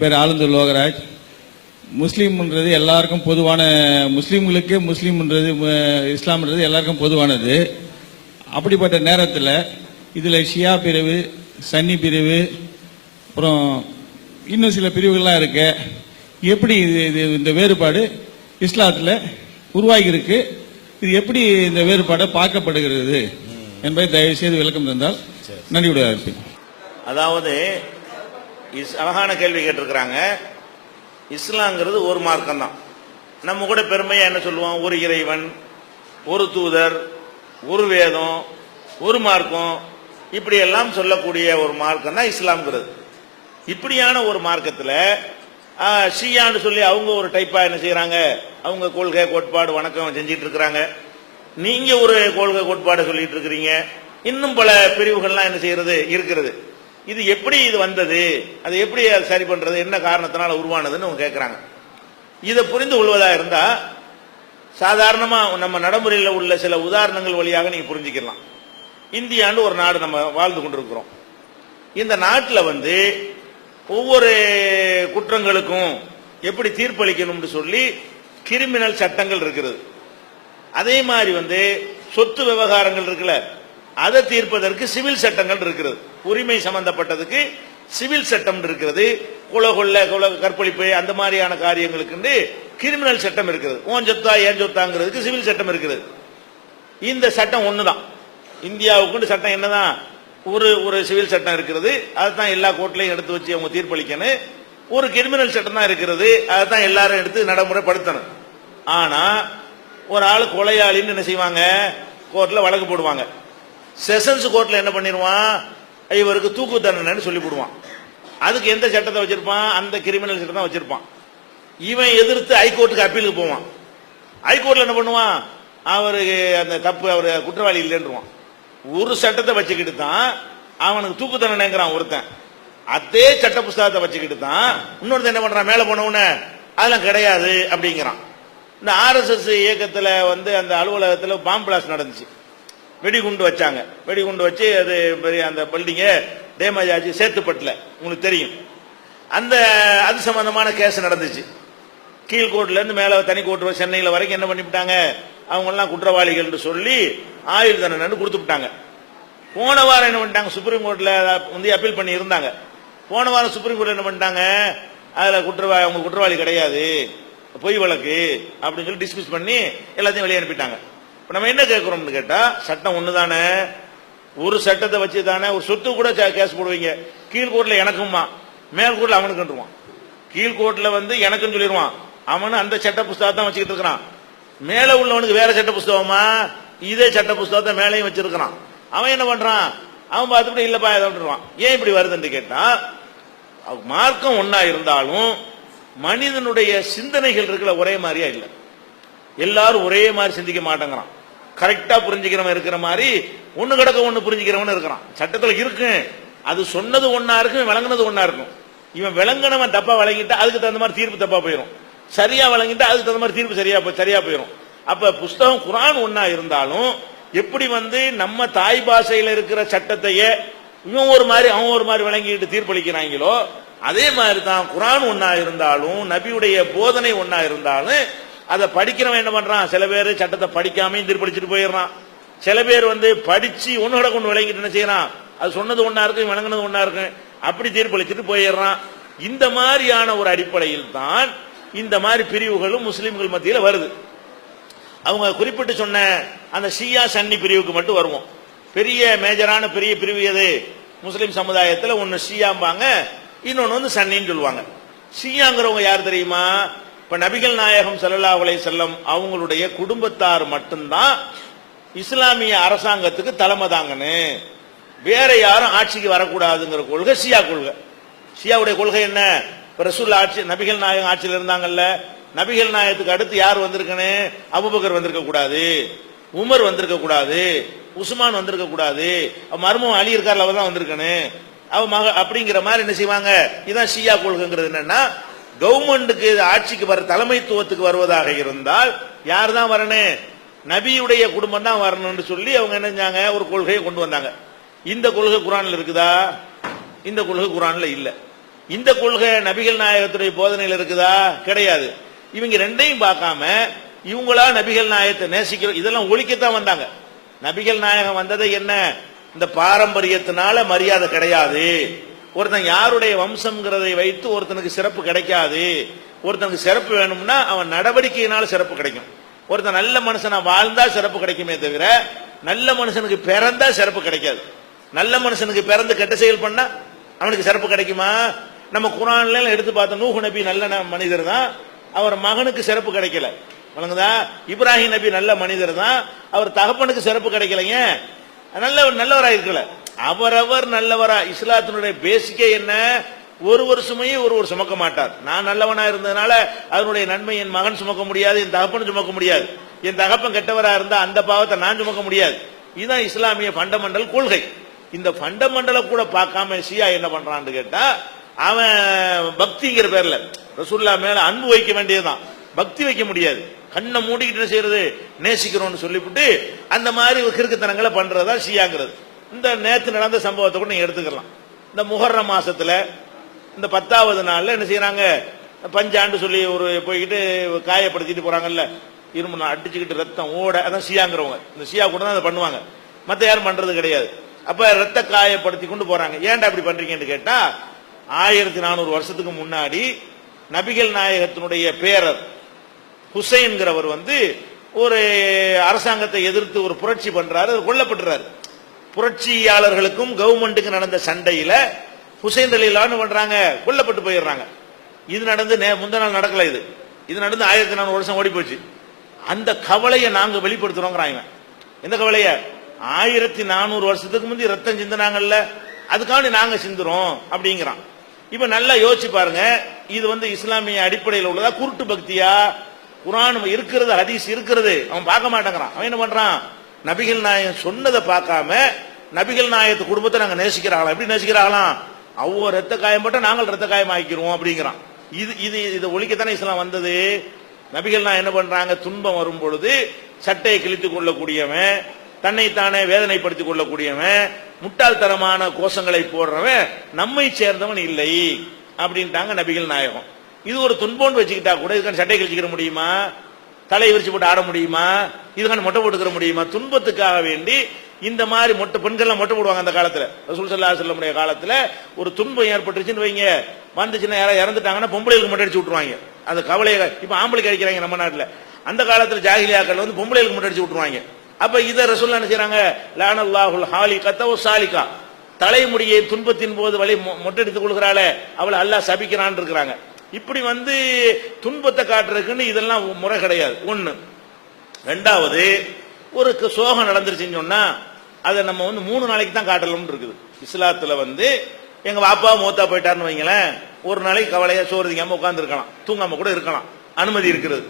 என் பேர் ஆலந்தூர் லோகராஜ். முஸ்லீம்ன்றது எல்லாருக்கும் பொதுவான முஸ்லீம்களுக்கு முஸ்லீம்ன்றது இஸ்லாம்ன்றது எல்லாருக்கும் பொதுவானது. அப்படிப்பட்ட நேரத்தில் இதில் ஷியா பிரிவு சன்னி பிரிவு அப்புறம் இன்னும் சில பிரிவுகள்லாம் இருக்கு எப்படி இது இது இந்த வேறுபாடு இஸ்லாத்தில் உருவாகி இருக்கு இது எப்படி இந்த வேறுபாடு பார்க்கப்படுகிறது என்பதை தயவு செய்து விளக்கம் தந்தால் நன்றியுடைய அதாவது இஸ் அழகான கேள்வி கேட்டிருக்கிறாங்க. இஸ்லாங்கிறது ஒரு மார்க்கம் தான் நம்ம கூட பெருமையா என்ன சொல்லுவோம்? ஒரு இறைவன் ஒரு தூதர் ஒரு வேதம் ஒரு மார்க்கம். இப்படி எல்லாம் சொல்லக்கூடிய ஒரு மார்க்கம் தான் இஸ்லாம்ங்கிறது. இப்படியான ஒரு மார்க்கத்தில் ஷியான்னு சொல்லி அவங்க ஒரு டைப்பா என்ன செய்யறாங்க அவங்க கொள்கை கோட்பாடு வணக்கம் செஞ்சிட்டு இருக்கிறாங்க. நீங்க ஒரு கொள்கை கோட்பாடு சொல்லிட்டு இருக்கிறீங்க. இன்னும் பல பிரிவுகள்லாம் என்ன செய்யறது? இருக்கிறது. இது எப்படி இது வந்தது? அது எப்படி சரி பண்றது? என்ன காரணத்தினால உருவானதுன்னு அவங்க கேட்குறாங்க இதை புரிந்து கொள்வதா இருந்தா சாதாரணமா நம்ம நடைமுறையில் உள்ள சில உதாரணங்கள் வழியாக நீங்க புரிஞ்சுக்கலாம் இந்தியான்னு ஒரு நாடு நம்ம வாழ்ந்து கொண்டிருக்கிறோம். இந்த நாட்டில் வந்து ஒவ்வொரு குற்றங்களுக்கும் எப்படி தீர்ப்பளிக்கணும்னு சொல்லி கிரிமினல் சட்டங்கள் இருக்கிறது அதே மாதிரி வந்து சொத்து விவகாரங்கள் இருக்குல்ல. அதை தீர்ப்பதற்கு சிவில் சட்டங்கள் இருக்கிறது. உரிமை சம்பந்தப்பட்டதுக்கு சிவில் சட்டம் இருக்கிறது. கொலை கொள்ள கற்பழிப்பு அந்த மாதிரியான காரியங்களுக்கு கிரிமினல் சட்டம் இருக்கிறது. ஓன் சொத்தா ஏன் சொத்தாங்கிறதுக்கு சிவில் சட்டம் இருக்கிறது. இந்த சட்டம் ஒண்ணுதான். இந்தியாவுக்கு சட்டம் என்னதான் ஒரு ஒரு சிவில் சட்டம் இருக்கிறது. அதுதான் எல்லா கோர்ட்லையும் எடுத்து வச்சு அவங்க தீர்ப்பளிக்கணும். ஒரு கிரிமினல் சட்டம் தான் இருக்கிறது. அதுதான் எல்லாரும் எடுத்து நடைமுறைப்படுத்தணும். ஆனா ஒரு ஆள் கொலையாளின்னு என்ன செய்வாங்க? கோர்ட்ல வழக்கு போடுவாங்க. செஷன்ஸ் கோர்ட்ல என்ன பண்ணிடுவான் இவருக்கு தூக்கு தண்டனைன்னு சொல்லி போடுவான் அதுக்கு எந்த சட்டத்தை வச்சிருப்பான்? அந்த கிரிமினல் சட்டம் வச்சிருப்பான். இவன் எதிர்த்து ஹைகோர்ட்டுக்கு அப்பீலுக்கு போவான். ஹைகோர்ட்ல என்ன பண்ணுவான்? அவருக்கு அந்த தப்பு அவர் குற்றவாளி இல்லைன்றான் ஒரு சட்டத்தை வச்சுக்கிட்டு தான் அவனுக்கு தூக்கு தண்டனைங்கிறான் ஒருத்தன். அதே சட்ட புஸ்தகத்தை வச்சுக்கிட்டு தான் இன்னொருத்தன் என்ன பண்றான்? மேல போன உடனே அதெல்லாம் கிடையாது அப்படிங்கிறான். இந்த ஆர்எஸ்எஸ் இயக்கத்துல வந்து அந்த அலுவலகத்தில் பாம்பு பிளாஸ் நடந்துச்சு. வெடிகுண்டு வச்சாங்க. வெடிகுண்டு வச்சு அது பெரிய அந்த பில்டிங்க டேமேஜ் ஆச்சு சேர்த்துப்பட்டல உங்களுக்கு தெரியும். அந்த அது சம்பந்தமான கேஸ் நடந்துச்சு. கீழ்கோட்டிலேருந்து மேலே தனி கோட்டு சென்னையில் வரைக்கும் என்ன பண்ணிவிட்டாங்க? அவங்கெல்லாம் குற்றவாளிகள்னு குற்றவாளிகள் சொல்லி ஆயுள் தண்டனை கொடுத்துட்டாங்க போன வாரம் என்ன பண்ணிட்டாங்க? சுப்ரீம் கோர்ட்டில் வந்து அப்பீல் பண்ணி இருந்தாங்க. போன வாரம் சுப்ரீம் கோர்ட்ல என்ன பண்ணிட்டாங்க? அதில் குற்றவாளி அவங்க குற்றவாளி கிடையாது. பொய் வழக்கு அப்படின்னு சொல்லி டிஸ்மிஸ் பண்ணி எல்லாத்தையும் வெளியே அனுப்பிட்டாங்க. இப்ப நம்ம என்ன கேட்குறோம்னு கேட்டா சட்டம் ஒண்ணுதானே? ஒரு சட்டத்தை வச்சு தானே ஒரு சொத்து கூட கேஸ் போடுவீங்க. கீழ்கோர்ட்ல எனக்குமா மேல் கோர்ட்ல அவனுக்குன்றுவான். கீழ்கோர்ட்ல வந்து எனக்குன்னு சொல்லிடுவான் அவனு அந்த சட்ட புஸ்தகத்தை வச்சுக்கிட்டு இருக்கிறான். மேல உள்ளவனுக்கு வேற சட்ட புஸ்தகமா? இதே சட்ட புஸ்தகத்தை மேலையும் வச்சிருக்கிறான். அவன் என்ன பண்றான்? அவன் பார்த்துட்டு இல்லப்பா இதை ஏன் இப்படி வருதுன்னு கேட்டா மார்க்கம் ஒன்னா இருந்தாலும் மனிதனுடைய சிந்தனைகள் இருக்கிற ஒரே மாதிரியா இல்லை? எல்லாரும் ஒரே மாதிரி சிந்திக்க மாட்டேங்கிறான். கரெக்டா புரிஞ்சுக்கிறவன் இருக்கிற மாதிரி ஒண்ணு கிடக்க ஒண்ணு புரிஞ்சுக்கிறவன் இருக்கிறான். சட்டத்துல இருக்கு. அது சொன்னது ஒன்னா இருக்கும் விளங்குனது ஒன்னா இருக்கும். இவன் விளங்குனவன் தப்பா விளங்கிட்டா அதுக்கு தகுந்த மாதிரி தீர்ப்பு தப்பா போயிடும் சரியா விளங்கிட்டா அதுக்கு தகுந்த மாதிரி தீர்ப்பு சரியா போய் சரியா போயிடும் அப்ப புஸ்தகம் குரான் ஒன்னா இருந்தாலும் எப்படி வந்து நம்ம தாய் பாஷையில இருக்கிற சட்டத்தையே இவன் ஒரு மாதிரி அவன் ஒரு மாதிரி விளங்கிட்டு தீர்ப்பளிக்கிறாங்களோ அதே மாதிரி தான் குரான் ஒன்னா இருந்தாலும் நபியுடைய போதனை ஒன்னா இருந்தாலும் அதை படிக்கிறவன் என்ன பண்றான்? சில பேர் சட்டத்தை படிக்காம தீர்ப்பளிச்சுட்டு போயிடுறான். சில பேர் வந்து படிச்சு ஒன்னோட கொண்டு விளங்கிட்டு என்ன செய்யறான்? அது சொன்னது ஒன்னா இருக்கு விளங்குனது ஒன்னா இருக்கு அப்படி தீர்ப்பளிச்சுட்டு போயிடுறான். இந்த மாதிரியான ஒரு அடிப்படையில் தான் இந்த மாதிரி பிரிவுகளும் முஸ்லிம்கள் மத்தியில் வருது. அவங்க குறிப்பிட்டு சொன்ன அந்த ஷியா சன்னி பிரிவுக்கு மட்டும் வருவோம். பெரிய மேஜரான பெரிய பிரிவு எது? முஸ்லிம் சமுதாயத்தில் ஒன்னு ஷியாம்பாங்க இன்னொன்னு வந்து சன்னின்னு சொல்லுவாங்க. ஷியாங்கிறவங்க யார் தெரியுமா? இப்ப நபிகள் நாயகம் ஸல்லல்லாஹு அலைஹி செல்லம் அவங்களுடைய குடும்பத்தார் மட்டும்தான் இஸ்லாமிய அரசாங்கத்துக்கு தலைமை தாங்கன்னு. வேற யாரும் ஆட்சிக்கு வரக்கூடாதுங்கிற கொள்கை ஷியா கொள்கை. ஷியாவுடைய கொள்கை என்ன? ரசூல் ஆட்சி நபிகள் நாயகம் ஆட்சியில் இருந்தாங்கல்ல. நபிகள் நாயகத்துக்கு அடுத்து யார் வந்திருக்கனே அபுபக்கர் வந்திருக்க கூடாது. உமர் வந்திருக்க கூடாது. உஸ்மான் வந்திருக்க கூடாது. மர்மம் அலி இருக்கார்ல அவர் தான் வந்திருக்கணும். அவ மக அப்படிங்கிற மாதிரி என்ன செய்வாங்க? இதான் ஷியா கொள்கைங்கிறது என்னன்னா கவர்மெண்ட்டுக்கு ஆட்சிக்கு வர தலைமைத்துவத்துக்கு வருவதாக இருந்தால் யார் தான் வரணும்? நபியுடைய குடும்பம் தான் வரணும்னு சொல்லி அவங்க என்ன செஞ்சாங்க? ஒரு கொள்கையை கொண்டு வந்தாங்க. இந்த கொள்கை குரான்ல இருக்குதா? இந்த கொள்கை குரான்ல இல்ல. இந்த கொள்கை நபிகள் நாயகத்துடைய போதனையில் இருக்குதா? கிடையாது. இவங்க ரெண்டையும் பார்க்காம இவங்களா நபிகள் நாயகத்தை நேசிக்கிறோம் இதெல்லாம் ஒழிக்கத்தான் வந்தாங்க. நபிகள் நாயகம் வந்ததை என்ன? இந்த பாரம்பரியத்தினால மரியாதை கிடையாது. ஒருத்தன் யாருடைய வம்சம்ங்கிறதை வைத்து ஒருத்தனுக்கு சிறப்பு கிடைக்காது. ஒருத்தனுக்கு சிறப்பு வேணும்னா அவன் நடவடிக்கையினால சிறப்பு கிடைக்கும். ஒருத்தன் நல்ல மனுஷனா வாழ்ந்தா சிறப்பு கிடைக்குமே தவிர நல்ல மனுஷனுக்கு பிறந்தா சிறப்பு கிடைக்காது. நல்ல மனுஷனுக்கு பிறந்து கெட்ட செயல் பண்ணா அவனுக்கு சிறப்பு கிடைக்குமா? நம்ம குரான்ல எடுத்து பார்த்தோம் நூஹு நபி நல்ல ந- மனிதர் தான். அவர் மகனுக்கு சிறப்பு கிடைக்கல. வழங்குதா இப்ராஹிம் நபி நல்ல மனிதர் தான். அவர் தகப்பனுக்கு சிறப்பு கிடைக்கலைங்க. நல்ல நல்லவராக இருக்கல அவரவர் நல்லவரா? இஸ்லாத்தினுடைய பேசிக்கே என்ன? ஒரு ஒரு சுமையும் ஒரு ஒரு சுமக்க மாட்டார். நான் நல்லவனா இருந்ததுனால அதனுடைய நன்மை என் மகன் சுமக்க முடியாது என் தகப்பன் சுமக்க முடியாது. என் தகப்பன் கெட்டவரா இருந்தா அந்த பாவத்தை நான் சுமக்க முடியாது. இதுதான் இஸ்லாமிய ஃபண்டமெண்டல் கொள்கை. இந்த ஃபண்டமெண்டலை கூட பார்க்காம ஷியா என்ன பண்றான்னு கேட்டா அவன் பக்திங்கிற பேர்ல ரசூல்லா மேல அன்பு வைக்க வேண்டியதுதான். பக்தி வைக்க முடியாது. கண்ணை மூடிக்கிட்டு என்ன செய்யறது? நேசிக்கிறோம்னு சொல்லிவிட்டு அந்த மாதிரி கிறுக்குத்தனங்களை பண்றதா சியாங்கிறது இந்த நேற்று நடந்த சம்பவத்தை கூட நீங்க எடுத்துக்கலாம். இந்த முகர்ற மாசத்துல இந்த பத்தாவது நாள்ல என்ன செய்யறாங்க பஞ்சாண்டு சொல்லி ஒரு போய்கிட்டு காயப்படுத்திட்டு போறாங்கல்ல. இரும்பு அடிச்சுக்கிட்டு ரத்தம் ஓட அதான் சியாங்கிறவங்க இந்த சியா கூட தான் அதை பண்ணுவாங்க. மத்த யாரும் பண்றது கிடையாது. அப்ப ரத்த காயப்படுத்தி கொண்டு போறாங்க. ஏன்டா அப்படி பண்றீங்கன்னு கேட்டா ஆயிரத்தி நானூறு வருஷத்துக்கு முன்னாடி நபிகள் நாயகத்தினுடைய பேரர் ஹுசைன்கிறவர் வந்து ஒரு அரசாங்கத்தை எதிர்த்து ஒரு புரட்சி பண்றாரு கொல்லப்பட்டுறாரு. புரட்சியாளர்களுக்கும் கவர்மெண்ட்டுக்கு நடந்த சண்டையில ஹுசைன் அலிலான்னு பண்றாங்க கொல்லப்பட்டு போயிடுறாங்க. இது நடந்து நே- நாள் நடக்கல இது. இது நடந்து ஆயிரத்தி நானூறு வருஷம் ஓடி போச்சு. அந்த கவலையை நாங்க வெளிப்படுத்துறோங்கிறாங்க எந்த கவலைய? ஆயிரத்தி நானூறு வருஷத்துக்கு முந்தி ரத்தம் சிந்தினாங்கல்ல அதுக்காண்டி நாங்க சிந்துறோம் அப்படிங்கிறான். இப்ப நல்லா யோசிச்சு பாருங்க இது வந்து இஸ்லாமிய அடிப்படையில் உள்ளதா குருட்டு பக்தியா? குரான் இருக்கிறது ஹதீஸ் இருக்கிறது. அவன் பார்க்க மாட்டேங்கிறான். அவன் என்ன பண்றான்? நபிகள் நாயகம் சொன்னதை பார்க்காம நபிகள் நாயகத்து குடும்பத்தை நாங்கள் நேசிக்கிறாங்களாம் எப்படி நேசிக்கிறாங்களாம் அவங்க ரத்த காயம்பட்ட நாங்கள் ரத்த காயம் ஆக்கிடுவோம் அப்படிங்கிறான். இது இது இதை ஒழிக்கத்தானே இஸ்லாம் வந்தது? நபிகள் நான் என்ன பண்றாங்க? துன்பம் வரும் பொழுது சட்டையை கிழித்துக் கொள்ளக்கூடியவன் தன்னைத்தானே வேதனைப்படுத்திக் கொள்ளக்கூடியவன் முட்டாள்தனமான கோஷங்களை போடுறவன் நம்மை சேர்ந்தவன் இல்லை அப்படின்ட்டாங்க நபிகள் நாயகம். இது ஒரு துன்பம்னு வச்சுக்கிட்டா கூட இதுக்கான சட்டை கிழிச்சிக்கிற முடியுமா? தலையை விரிச்சு போட்டு ஆட முடியுமா? இதுக்கான மொட்டை போட்டுக்கிற முடியுமா? துன்பத்துக்காக வேண்டி இந்த மாதிரி மொட்டை பெண்கள்லாம் மொட்டை போடுவாங்க அந்த காலத்துல. ரசூல் சல்லா செல்லமுடைய காலத்துல ஒரு துன்பம் ஏற்பட்டுச்சுன்னு வைங்க. வந்துச்சுன்னா யாராவது இறந்துட்டாங்கன்னா பொம்பளைகளுக்கு மொட்டை அடிச்சு விட்டுருவாங்க. அந்த கவலையை இப்ப ஆம்பளைக்கு அடிக்கிறாங்க நம்ம நாட்டுல. அந்த காலத்துல ஜாகிலியாக்கள் வந்து பொம்பளைகளுக்கு மொட்டை அடிச்சு விட்டுருவாங்க. அப்ப இதை ரசூல் என்ன செய்றாங்க? லானல்லாஹுல் ஹாலி கத்தவ சாலிகா. தலைமுடியை துன்பத்தின் போது வழி மொ- மொட்டை எடுத்துக் கொள்கிறாளே. அவளை அல்லாஹ் சபிக்கிறான் இருக்கிறாங்க. இப்படி வந்து துன்பத்தை காட்டுறதுக்குன்னு இதெல்லாம் முறை கிடையாது. ஒண்ணு. ரெண்டாவது ஒரு சோகம் நடந்துருச்சுன்னு சொன்னா அதை நம்ம வந்து மூணு நாளைக்கு தான் காட்டணும்னு இருக்குது. இஸ்லாத்துல வந்து எங்க பாப்பா மூத்தா போயிட்டாருன்னு வைங்களேன் ஒரு நாளைக்கு கவலையா சோறு திங்காம உட்கார்ந்து இருக்கலாம் தூங்காம கூட இருக்கலாம். அனுமதி இருக்கிறது.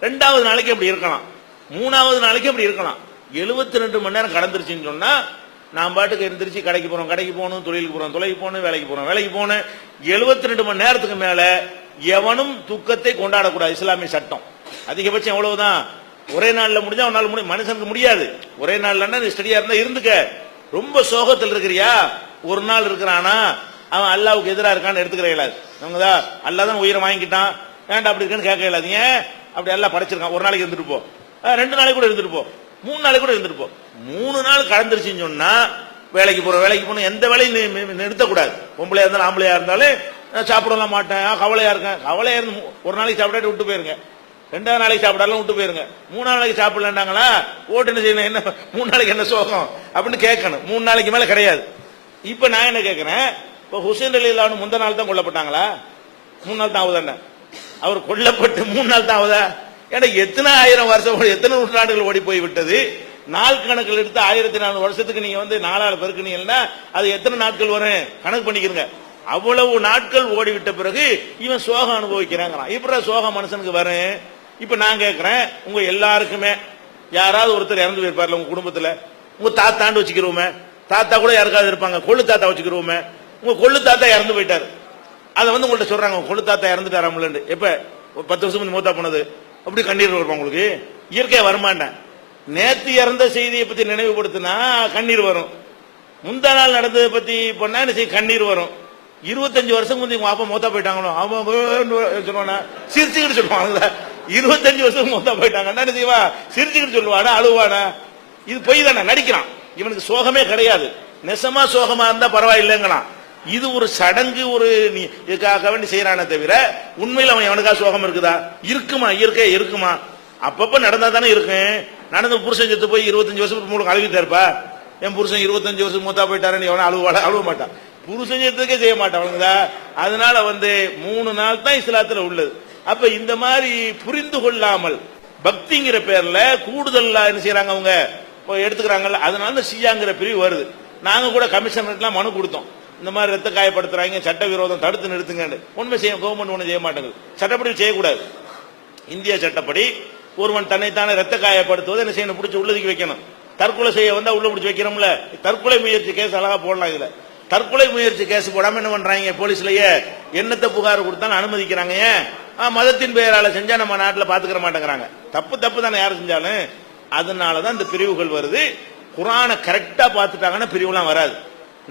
ரெண்டாவது நாளைக்கு அப்படி இருக்கலாம். மூணாவது நாளைக்கு அப்படி இருக்கலாம். 72 ரெண்டு மணி நேரம் கடந்துருச்சுன்னு சொன்னா நான் பாட்டுக்கு எந்திரிச்சு கடைக்கு போறோம் கடைக்கு போகணும் தொழிலுக்கு போறோம் தொலைக்கு போகணும் வேலைக்கு போறோம் வேலைக்கு போகணும். 72 ரெண்டு மணி நேரத்துக்கு மேல எவனும் துக்கத்தை கொண்டாடக்கூடாது. இஸ்லாமிய சட்டம். அதிகபட்சம் எவ்வளவுதான்? ஒரே நாள்ல முடிஞ்சா ஒரு நாள் முடியும் மனுஷனுக்கு முடியாது. ஒரே நாள்ல நீ ஸ்டடியா இருந்தா இருந்துக்க. ரொம்ப சோகத்தில் இருக்கிறியா? ஒரு நாள் இருக்கிறானா? அவன் அல்லாவுக்கு எதிராக இருக்கான்னு எடுத்துக்கிற இயலாது. நமக்குதா அல்லாஹ் தான் உயிரை வாங்கிக்கிட்டான். வேண்டாம் அப்படி இருக்குன்னு கேட்க இல்லாதீங்க அப்படி எல்லாம் படைச்சிருக்கான். ஒரு நாளைக்கு இருந்துட்டு போ. ரெண்டு நாளைக்கு கூட இருந்துட்டு போ. மூணு நாளைக்கு கூட இருந்துட்டு போ. மூணு நாள் கடந்துருச்சுன்னு சொன்னா வேலைக்கு போற வேலைக்கு போகணும். எந்த வேலையும் நிறுத்தக்கூடாது. பொம்பளையா இருந்தாலும் ஆம்பளையா இருந்தாலும் சாப்பிடலாம் மாட்டேன். ஆ, கவலையா இருக்கேன் கவலையா இருந்து ஒரு நாளைக்கு சாப்பிடாட்டி விட்டு போயிருங்க. ரெண்டாவது நாளைக்கு சாப்பிடாலும் விட்டு போயிருங்க. மூணாவது நாளைக்கு சாப்பிடலன்றாங்களா? ஓட்டு என்ன செய்யணும்? என்ன மூணு நாளைக்கு என்ன சோகம்? அப்படின்னு கேட்கணும். மூணு நாளைக்கு மேல கிடையாது. இப்ப நான் என்ன கேட்கிறேன்? இப்ப ஹுசேன் அலி இல்லாமல் முந்த நாள் தான் கொல்லப்பட்டாங்களா? மூணு நாள் தான் ஆகுதானே அவர் கொல்லப்பட்டு மூணு நாள் தான் ஆகுதா? ஏன்னா எத்தனை ஆயிரம் வருஷம் எத்தனை நூற்றாண்டுகள் ஓடி போய் விட்டது? நாள் கணக்கில் எடுத்து ஆயிரத்தி நானூறு வருஷத்துக்கு நீங்க வந்து நாலாள் பெருக்குனீங்கன்னா அது எத்தனை நாட்கள் வரும்? கணக்கு பண்ணிக்கிறங்க அவ்வளவு நாட்கள் ஓடிவிட்ட பிறகு இவன் சோகம் அனுபவிக்கிறாங்கிறான். இப்ப சோகம் மனுஷனுக்கு வரும்? இப்ப நான் கேட்கிறேன் உங்க எல்லாருக்குமே யாராவது ஒருத்தர் இறந்து போயிருப்பார்ல உங்க குடும்பத்துல? உங்க தாத்தாண்டு வச்சுக்கிறோமே தாத்தா கூட யாருக்காவது இருப்பாங்க? கொள்ளு தாத்தா வச்சுக்கிறோமே உங்க கொள்ளு தாத்தா இறந்து போயிட்டாரு. அதை வந்து உங்கள்ட்ட சொல்றாங்க கொள்ளு தாத்தா இறந்துட்டாராம்லன்னு எப்ப? பத்து வருஷம் மூத்தா போனது. அப்படி கண்ணீர் வரும் உங்களுக்கு? இயற்கையா வரமாட்டேன் நேத்து இறந்த செய்தியை பத்தி நினைவுபடுத்தினா கண்ணீர் வரும். முந்தா நாள் நடந்ததை பத்தி பண்ணா என்ன கண்ணீர் வரும். இருபத்தஞ்சு வருஷம் முந்தைய உங்க அப்பா மூத்தா போயிட்டாங்களோ? அவன் சொல்லுவானா? சிரிச்சுக்கிட்டு சொல்லுவாங்கல்ல இருபத்தஞ்சு வருஷம் மூத்தா போயிட்டாங்க என்ன செய்வா? சிரிச்சுக்கிட்டு சொல்லுவானா அழுவானா. இது பொய் தானே நடிக்கிறான். இவனுக்கு சோகமே கிடையாது. நெசமா சோகமா இருந்தா பரவாயில்லைங்களாம் இது ஒரு சடங்கு ஒரு நீ- இதுக்காக வேண்டி செய்யறானே தவிர உண்மையில் அவன் எவனுக்கா சோகம் இருக்குதா? இருக்குமா இயற்கை இருக்குமா? அப்பப்ப நடந்தா தானே இருக்கும். நடந்து புருஷன் செத்து போய் இருபத்தஞ்சு வருஷம் மூணு அழுவிட்டா இருப்பா. என் புருஷன் இருபத்தஞ்சு வருஷம் மூத்தா போயிட்டாருன்னு எவனும் அழுவ அழுவ மாட்டான். புருஷன் செத்துக்கே செய்ய மாட்டானுங்கதா அதனால வந்து மூணு நாள் தான் இஸ்லாத்துல உள்ளது. அப்ப இந்த மாதிரி புரிந்து கொள்ளாமல் பக்திங்கிற பேர்ல கூடுதல் என்ன செய்யறாங்க அவங்க? இப்போ எடுத்துக்கிறாங்கல்ல அதனால இந்த ஷியாங்கிற பிரிவு வருது. நாங்க கூட கமிஷனர்லாம் மனு கொடுத்தோம். இந்த மாதிரி ரத்த காயப்படுத்துறாங்க சட்டவிரோதம் தடுத்து நிறுத்துங்கன்னு. உண்மை செய்ய கவர்மெண்ட் ஒண்ணு செய்ய மாட்டேங்குது. சட்டப்படி செய்யக்கூடாது. இந்திய சட்டப்படி ஒருவன் தன்னைத்தானே ரத்த காயப்படுத்துவது என்ன செய்யணும்? பிடிச்சி உள்ளதுக்கு வைக்கணும். தற்கொலை செய்ய வந்தா உள்ள பிடிச்சி வைக்கிறோம்ல. தற்கொலை முயற்சி கேஸ் அழகா போடலாம் இதுல. தற்கொலை முயற்சி கேஸ் போடாம என்ன பண்றாங்க போலீஸ்லயே என்னத்தை புகார் கொடுத்தாலும் அனுமதிக்கிறாங்க ஏன்? மதத்தின் பெயரால செஞ்சா நம்ம நாட்டில் பாத்துக்கிற மாட்டேங்கிறாங்க. தப்பு தப்பு தானே யாரும் செஞ்சாலும். அதனாலதான் இந்த பிரிவுகள் வருது. குரானை கரெக்டா பார்த்துட்டாங்கன்னா பிரிவுலாம் வராது.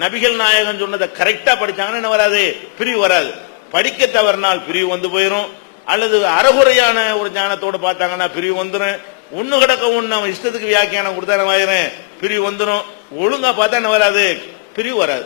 நபிகள் நாயகன் சொன்னதை கரெக்டா படிச்சாங்கன்னா என்ன வராது? பிரிவு வராது. படிக்க தவறினால் பிரிவு வந்து போயிடும் அல்லது அறகுறையான ஒரு ஞானத்தோடு பார்த்தாங்கன்னா பிரிவு வந்துடும் ஒண்ணு கிடக்க ஒண்ணு அவன் இஷ்டத்துக்கு வியாக்கியானம் கொடுத்தா என்ன ஆயிரும்? பிரிவு வந்துடும் ஒழுங்கா பார்த்தா என்ன வராது? பிரிவு வராது.